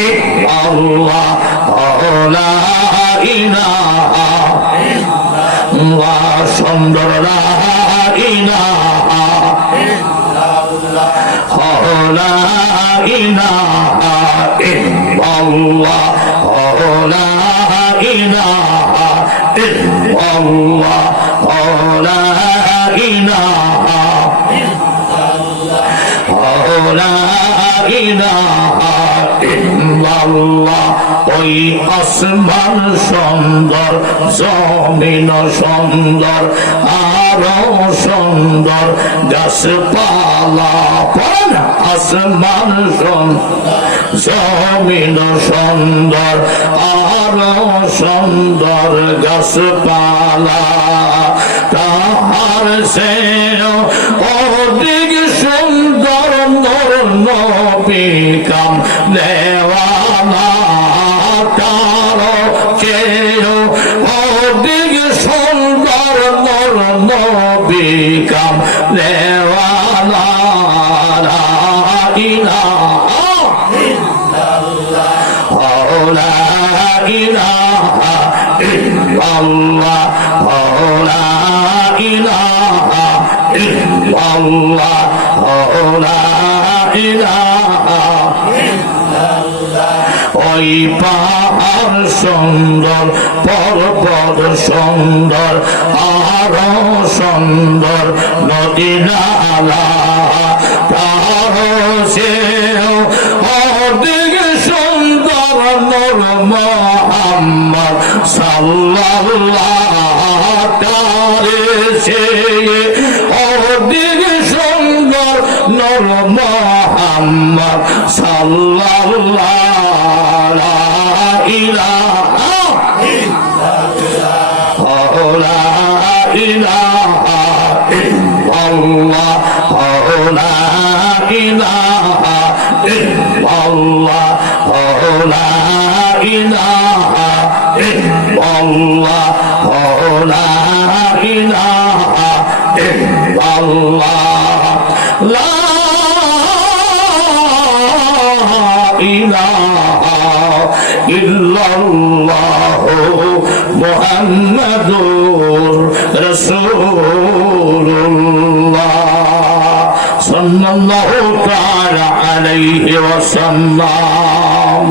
ইল্লাল্লাহ লা ইলাহা ইল্লাল্লাহ সুন্দর লা ইলাহা ইল্লাল্লাহ লা ইলাহা ইল্লাল্লাহ লা ইলাহা ইল্লাল্লাহ লা ইলাহা লা ইলাহা ইল্লাল্লাহ ওই আসমান সুন্দর জমিন সুন্দর আরো সুন্দর গাছপালা পড়েন আসমান সুন্দর জমিন সুন্দর আরো সুন্দর গাছপালা তাহার সে অধিক সুন্দর নূর নবী কামলেওয়ালা তারও চেয়েও অধিক সুন্দর নূর নবী কামলেওয়ালা লা ইলাহা ইল্লাল্লাহ লা ইলাহা ইল্লাল্লাহ লা ইলাহা ইল্লাল্লাহ লা ইলাহা ইল্লাল্লাহ ওই পাহাড় সুন্দর পর্বত সুন্দর আরো সুন্দর নদী নালা তারও সেও অধিক সুন্দর নূর মুহাম্মদ সাল্লাল্লাহ তারে সে অধিক সুন্দর নূর মুহাম্মদ সাল্লাল্লাহ লা ইলাহা ইল্লাল্লাহ লা ইলাহা ইল্লাল্লাহ লা ইলাহা ইল্লাল্লাহ লা ইলাহা ইল্লাল্লাহ লা ইলাহা ইল্লাল্লাহ লা ইলাহা ইল্লাল্লাহ মুহাম্মাদুর রাসূলুল্লাহ সাল্লাল্লাহু তাআলা আলাইহি ওয়াসাল্লাম।